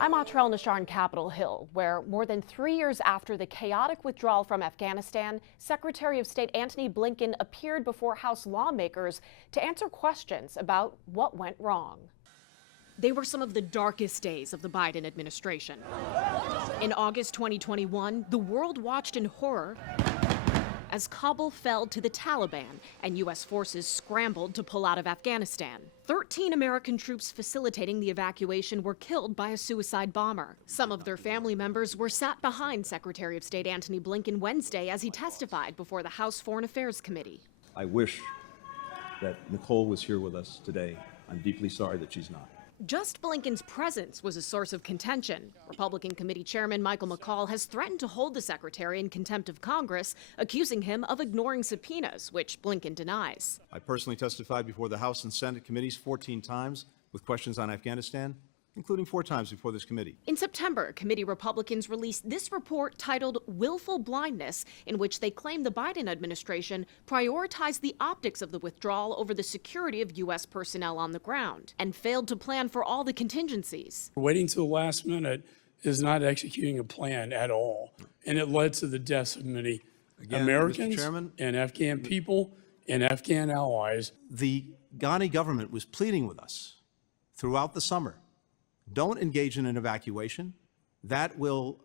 I'm Atrell Nashar on Capitol Hill, where more than 3 years after the chaotic withdrawal from Afghanistan, Secretary of State Antony Blinken appeared before House lawmakers to answer questions about what went wrong. They were some of the darkest days of the Biden administration. In August 2021, the world watched in horror as Kabul fell to the Taliban and U.S. forces scrambled to pull out of Afghanistan. 13 American troops facilitating the evacuation were killed by a suicide bomber. Some of their family members were sat behind Secretary of State Antony Blinken Wednesday as he testified before the House Foreign Affairs Committee. I wish that Nicole was here with us today. I'm deeply sorry that she's not. Just Blinken's presence was a source of contention. Republican Committee Chairman Michael McCaul has threatened to hold the secretary in contempt of Congress, accusing him of ignoring subpoenas, which Blinken denies. I personally testified before the House and Senate committees 14 times with questions on Afghanistan, including 4 times before this committee. In September, committee Republicans released this report titled Willful Blindness, in which they claim the Biden administration prioritized the optics of the withdrawal over the security of U.S. personnel on the ground and failed to plan for all the contingencies. Waiting till the last minute is not executing a plan at all, and it led to the deaths of many Americans and Afghan people and Afghan allies. The Ghani government was pleading with us throughout the summer. Don't engage in an evacuation. That will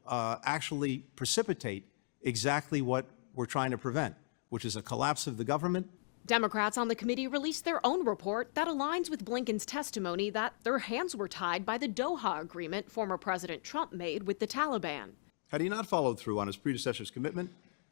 actually precipitate exactly what we're trying to prevent, which is a collapse of the government. Democrats on the committee released their own report that aligns with Blinken's testimony that their hands were tied by the Doha agreement former President Trump made with the Taliban. Had he not followed through on his predecessor's commitment,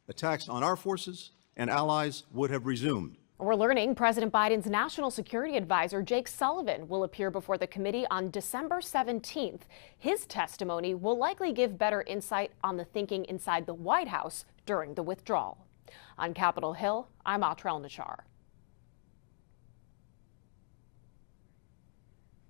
attacks on our forces and allies would have resumed. We're learning President Biden's National Security Advisor, Jake Sullivan, will appear before the committee on December 17th. His testimony will likely give better insight on the thinking inside the White House during the withdrawal. On Capitol Hill, I'm Atrell Nashar.